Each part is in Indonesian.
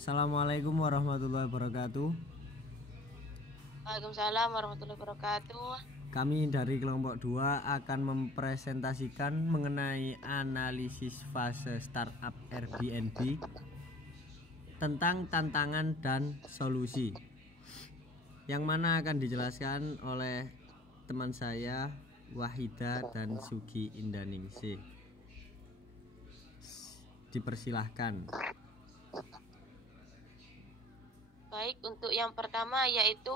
Assalamualaikum warahmatullahi wabarakatuh. Waalaikumsalam warahmatullahi wabarakatuh. Kami dari kelompok 2 akan mempresentasikan mengenai analisis fase startup Airbnb tentang tantangan dan solusi, yang mana akan dijelaskan oleh teman saya Wahida dan Sugi Indaningsih. Dipersilahkan. Baik, untuk yang pertama yaitu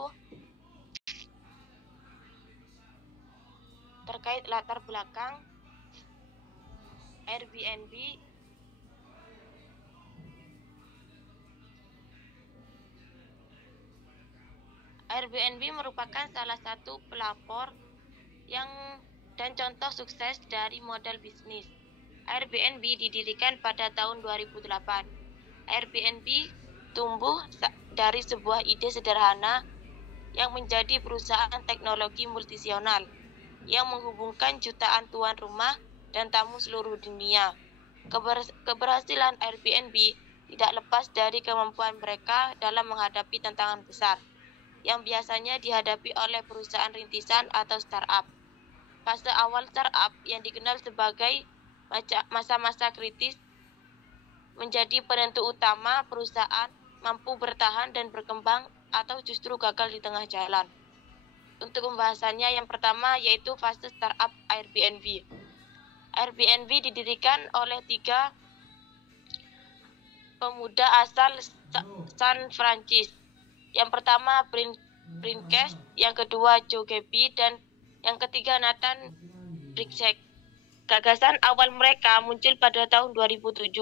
terkait latar belakang Airbnb. Airbnb merupakan salah satu pelapor dan contoh sukses dari model bisnis. Airbnb didirikan pada tahun 2008. Airbnb tumbuh dari sebuah ide sederhana yang menjadi perusahaan teknologi multinasional yang menghubungkan jutaan tuan rumah dan tamu seluruh dunia. Keberhasilan Airbnb tidak lepas dari kemampuan mereka dalam menghadapi tantangan besar yang biasanya dihadapi oleh perusahaan rintisan atau startup. Fase awal startup yang dikenal sebagai masa-masa kritis menjadi penentu utama perusahaan mampu bertahan dan berkembang atau justru gagal di tengah jalan. Untuk pembahasannya, yang pertama yaitu fase startup Airbnb. Airbnb didirikan oleh 3 pemuda asal San Francisco. Yang pertama Brinkes, yang kedua Joe Gaby, dan yang ketiga Nathan Bricksack. Gagasan awal mereka muncul pada tahun 2007.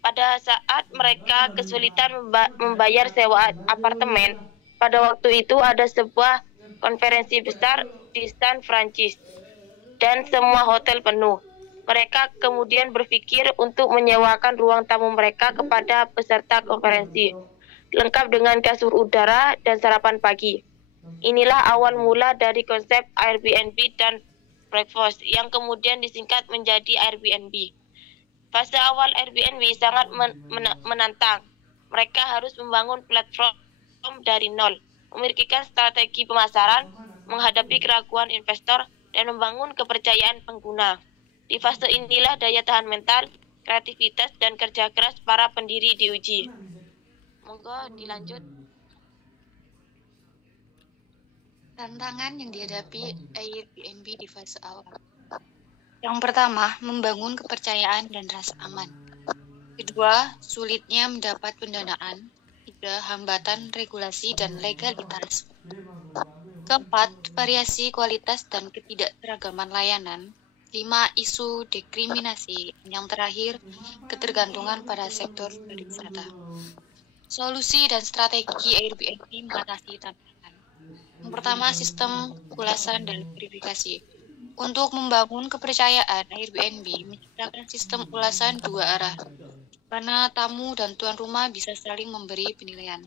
Pada saat mereka kesulitan membayar sewa apartemen, pada waktu itu ada sebuah konferensi besar di San Francisco dan semua hotel penuh. Mereka kemudian berpikir untuk menyewakan ruang tamu mereka kepada peserta konferensi, lengkap dengan kasur udara dan sarapan pagi. Inilah awal mula dari konsep Airbnb dan breakfast yang kemudian disingkat menjadi Airbnb. Fase awal Airbnb sangat menantang. Mereka harus membangun platform dari nol, memikirkan strategi pemasaran, menghadapi keraguan investor, dan membangun kepercayaan pengguna. Di fase inilah daya tahan mental, kreativitas, dan kerja keras para pendiri diuji. Monggo dilanjut. Tantangan yang dihadapi Airbnb di fase awal. Yang pertama, membangun kepercayaan dan rasa aman. Kedua, sulitnya mendapat pendanaan. Tiga, hambatan regulasi dan legalitas. Keempat, variasi kualitas dan ketidakseragaman layanan. 5, isu diskriminasi. Yang terakhir, ketergantungan pada sektor pariwisata. Solusi dan strategi Airbnb mengatasi tantangan. Yang pertama, sistem ulasan dan verifikasi. Untuk membangun kepercayaan, Airbnb menciptakan sistem ulasan 2 arah, karena tamu dan tuan rumah bisa saling memberi penilaian.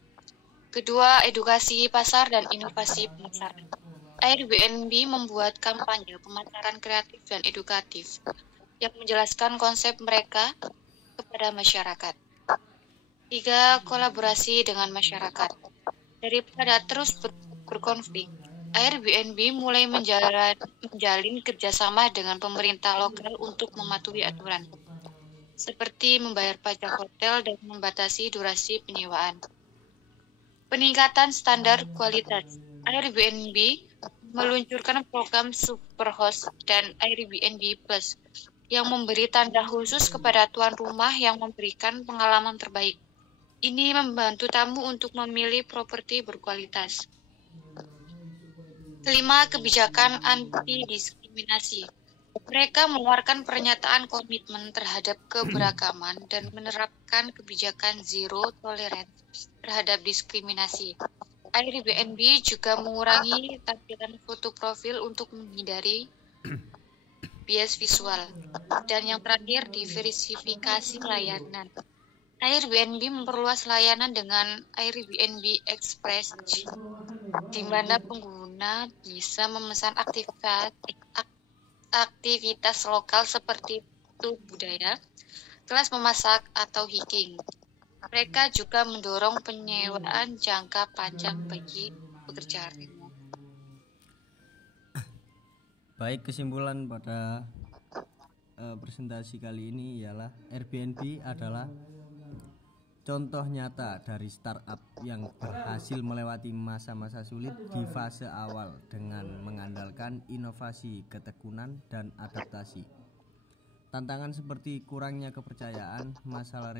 Kedua, edukasi pasar dan inovasi pemasaran. Airbnb membuat kampanye pemasaran kreatif dan edukatif yang menjelaskan konsep mereka kepada masyarakat. 3, kolaborasi dengan masyarakat. Daripada terus berkonflik, Airbnb mulai menjalin kerjasama dengan pemerintah lokal untuk mematuhi aturan, seperti membayar pajak hotel dan membatasi durasi penyewaan. Peningkatan standar kualitas. Airbnb meluncurkan program Superhost dan Airbnb Plus yang memberi tanda khusus kepada tuan rumah yang memberikan pengalaman terbaik. Ini membantu tamu untuk memilih properti berkualitas. 5, kebijakan anti-diskriminasi. Mereka mengeluarkan pernyataan komitmen terhadap keberagaman dan menerapkan kebijakan zero tolerance terhadap diskriminasi. Airbnb juga mengurangi tampilan foto profil untuk menghindari bias visual. Dan yang terakhir, diversifikasi layanan. Airbnb memperluas layanan dengan Airbnb Express, di mana pengguna bisa memesan aktivitas lokal seperti tour budaya, kelas memasak, atau hiking. Mereka juga mendorong penyewaan jangka panjang bagi pekerja remote. Baik, kesimpulan pada presentasi kali ini ialah Airbnb adalah contoh nyata dari startup yang berhasil melewati masa-masa sulit di fase awal dengan mengandalkan inovasi, ketekunan, dan adaptasi. Tantangan seperti kurangnya kepercayaan, masalah